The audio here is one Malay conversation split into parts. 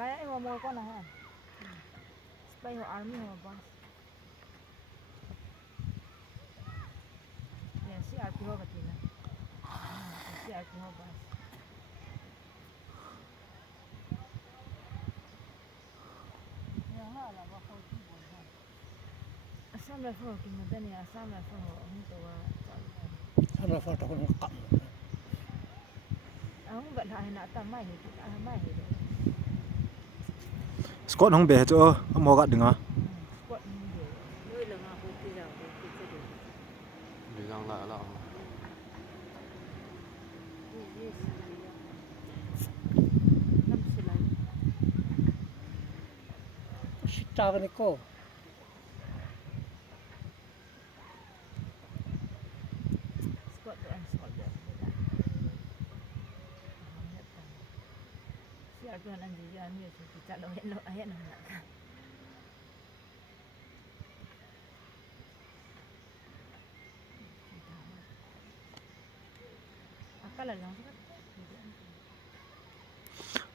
Layak ni mau kau nak? Supaya army mau bas. Ya si army mau betina. Si army mau bas. Ya hala bawa kau tu boleh. Asam level kita ni asam level ni tu wa. Asam level tu pun kak. Aku enggak nak tamai ni, tamai ni. Scott không bể chỗ mua gạt đừng à Squat ni dia. Noi lah aku tidak aku tidak. Đi ra lại là Yes. Nam silai. Sita kan ko. Squat tu an squat dia. Siapa yang nanti dia ni kita lo hello ayat nak. Akal lah lang.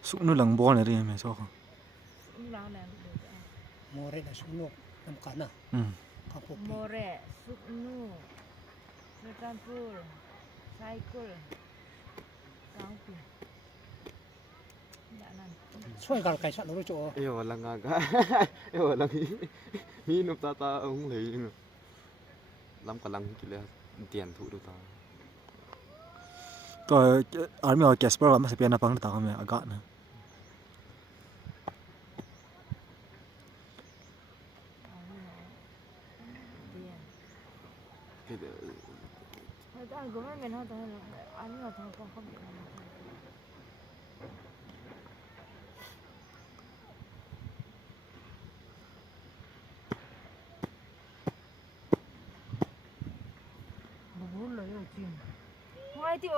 sụn nó lằng bò này đi mày sao không Lang lang. More na sunok ng kana. Kapok. More, suknu, Sultanpur, Saikul, Kangpi. Jangan. Soy gal kay sa loro cho. yêu là ngà cả yêu là mi nộp ta ông lấy lắm cả lăng kỹ là tiền thụ đâu ta tôi army ở Casper mà sẽ biến napang tao mày agak na cái Người ta government họ ta, anh họ ta không